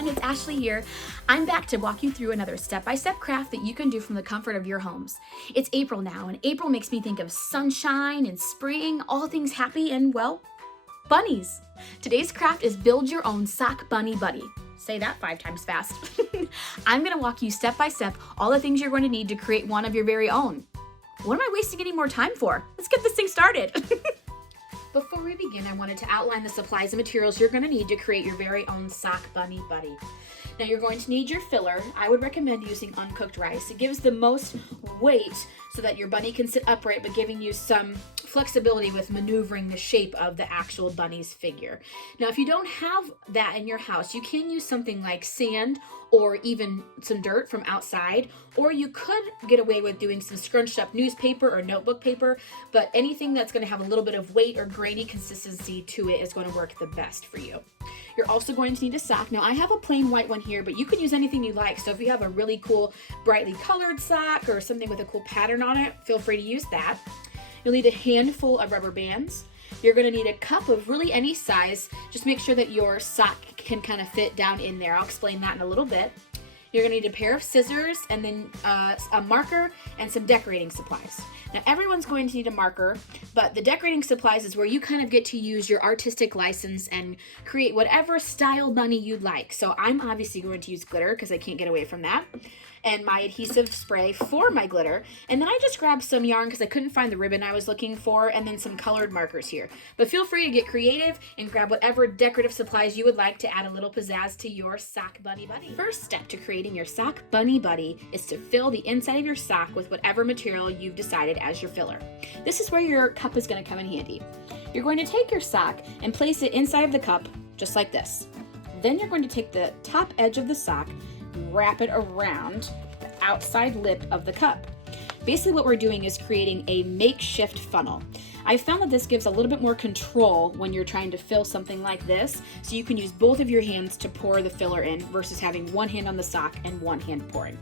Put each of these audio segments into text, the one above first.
everyone, it's Ashley here. I'm back to walk you through another step-by-step craft that you can do from the comfort of your homes. It's April now, and April makes me think of sunshine and spring, all things happy and, well, bunnies. Today's craft is build your own sock bunny buddy. Say that 5 times fast. I'm gonna walk you step by step all the things you're going to need to create one of your very own. What am I wasting any more time for? Let's get this thing started. Before we begin, I wanted to outline the supplies and materials you're going to need to create your very own sock bunny buddy. Now you're going to need your filler. I would recommend using uncooked rice. It gives the most weight so that your bunny can sit upright, but giving you some flexibility with maneuvering the shape of the actual bunny's figure. Now if you don't have that in your house, you can use something like sand or even some dirt from outside, or you could get away with doing some scrunched up newspaper or notebook paper, but anything that's going to have a little bit of weight or grainy consistency to it is going to work the best for you. You're also going to need a sock. Now I have a plain white one here, but you can use anything you like. So if you have a really cool brightly colored sock or something with a cool pattern on it, feel free to use that. You'll need a handful of rubber bands. You're going to need a cup of really any size. Just make sure that your sock can kind of fit down in there. I'll explain that in a little bit. You're going to need a pair of scissors and then a marker and some decorating supplies. Now everyone's going to need a marker, but the decorating supplies is where you kind of get to use your artistic license and create whatever style bunny you'd like. So I'm obviously going to use glitter because I can't get away from that, and my adhesive spray for my glitter. And then I just grabbed some yarn because I couldn't find the ribbon I was looking for, and then some colored markers here. But feel free to get creative and grab whatever decorative supplies you would like to add a little pizzazz to your sock bunny buddy. First step to creating your sock bunny buddy is to fill the inside of your sock with whatever material you've decided as your filler. This is where your cup is going to come in handy. You're going to take your sock and place it inside of the cup just like this. Then you're going to take the top edge of the sock, wrap it around the outside lip of the cup. Basically what we're doing is creating a makeshift funnel. I found that this gives a little bit more control when you're trying to fill something like this, so you can use both of your hands to pour the filler in versus having one hand on the sock and one hand pouring.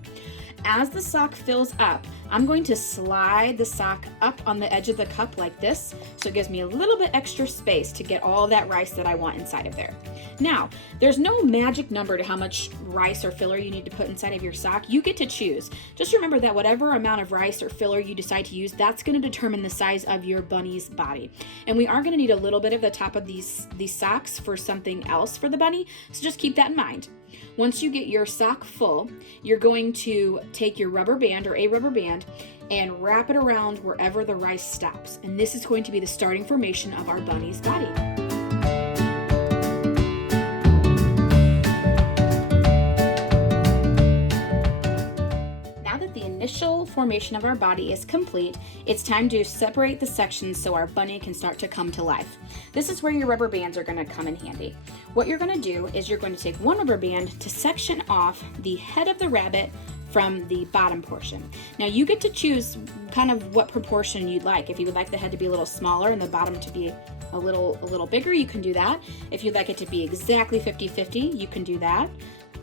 As the sock fills up, I'm going to slide the sock up on the edge of the cup like this, so it gives me a little bit extra space to get all that rice that I want inside of there. Now, there's no magic number to how much rice or filler you need to put inside of your sock. You get to choose. Just remember that whatever amount of rice or filler you decide to use, that's going to determine the size of your bunny's body. And we are going to need a little bit of the top of these socks for something else for the bunny, so just keep that in mind. Once you get your sock full, you're going to take your rubber band or a rubber band and wrap it around wherever the rice stops. And this is going to be the starting formation of our bunny's body. Initial formation of our body is complete, it's time to separate the sections so our bunny can start to come to life. This is where your rubber bands are going to come in handy. What you're going to do is you're going to take one rubber band to section off the head of the rabbit from the bottom portion. Now you get to choose kind of what proportion you'd like. If you would like the head to be a little smaller and the bottom to be a little bigger, you can do that. If you'd like it to be exactly 50-50, you can do that.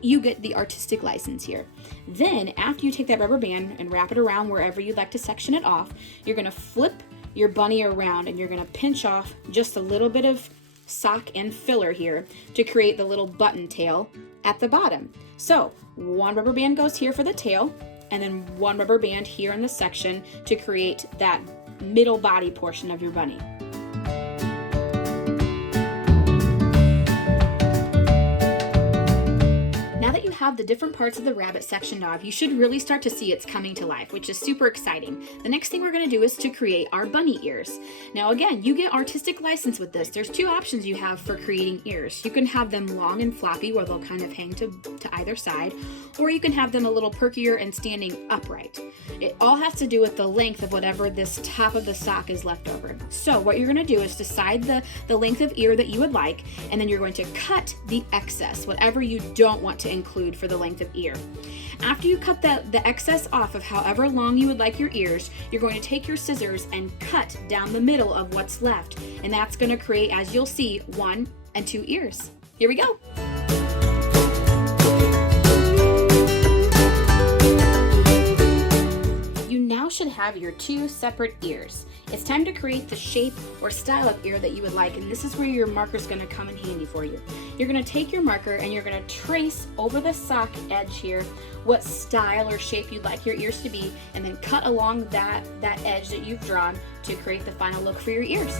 You get the artistic license here. Then after you take that rubber band and wrap it around wherever you'd like to section it off, you're going to flip your bunny around and you're going to pinch off just a little bit of sock and filler here to create the little button tail at the bottom. So one rubber band goes here for the tail, and then one rubber band here in the section to create that middle body portion of your bunny. Have the different parts of the rabbit sectioned off, you should really start to see it's coming to life, which is super exciting. The next thing we're going to do is to create our bunny ears. Now again, you get artistic license with this. There's 2 options you have for creating ears. You can have them long and floppy where they'll kind of hang to either side, or you can have them a little perkier and standing upright. It all has to do with the length of whatever this top of the sock is left over. So what you're going to do is decide the length of ear that you would like, and then you're going to cut the excess, whatever you don't want to include for the length of ear. After you cut the excess off of however long you would like your ears, you're going to take your scissors and cut down the middle of what's left, and that's going to create, as you'll see, 1 and 2 ears. Here we go. You now should have your 2 separate ears. It's time to create the shape or style of ear that you would like, and this is where your marker is going to come in handy for you. You're going to take your marker and you're going to trace over the sock edge here what style or shape you'd like your ears to be, and then cut along that edge that you've drawn to create the final look for your ears.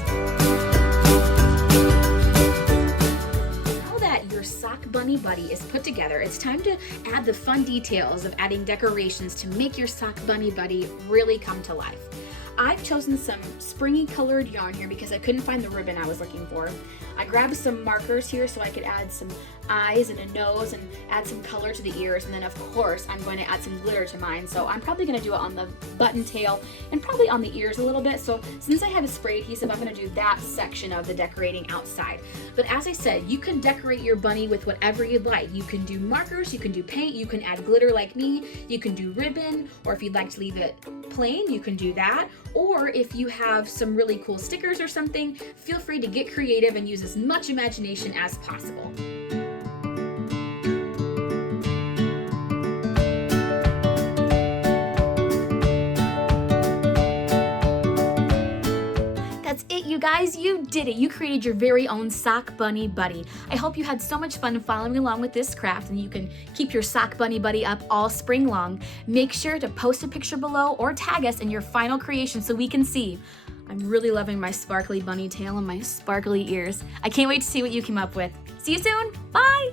Your sock bunny buddy is put together, it's time to add the fun details of adding decorations to make your sock bunny buddy really come to life. I've chosen some springy colored yarn here because I couldn't find the ribbon I was looking for. I grabbed some markers here so I could add some eyes and a nose and add some color to the ears, and then of course I'm going to add some glitter to mine, so I'm probably going to do it on the button tail and probably on the ears a little bit. So since I have a spray adhesive, I'm going to do that section of the decorating outside. But as I said, you can decorate your bunny with whatever you'd like. You can do markers, you can do paint, you can add glitter like me, you can do ribbon, or if you'd like to leave it plain, you can do that. Or if you have some really cool stickers or something, feel free to get creative and use as much imagination as possible. That's it, you guys, you did it. You created your very own sock bunny buddy. I hope you had so much fun following along with this craft, and you can keep your sock bunny buddy up all spring long. Make sure to post a picture below or tag us in your final creation so we can see. I'm really loving my sparkly bunny tail and my sparkly ears. I can't wait to see what you came up with. See you soon. Bye.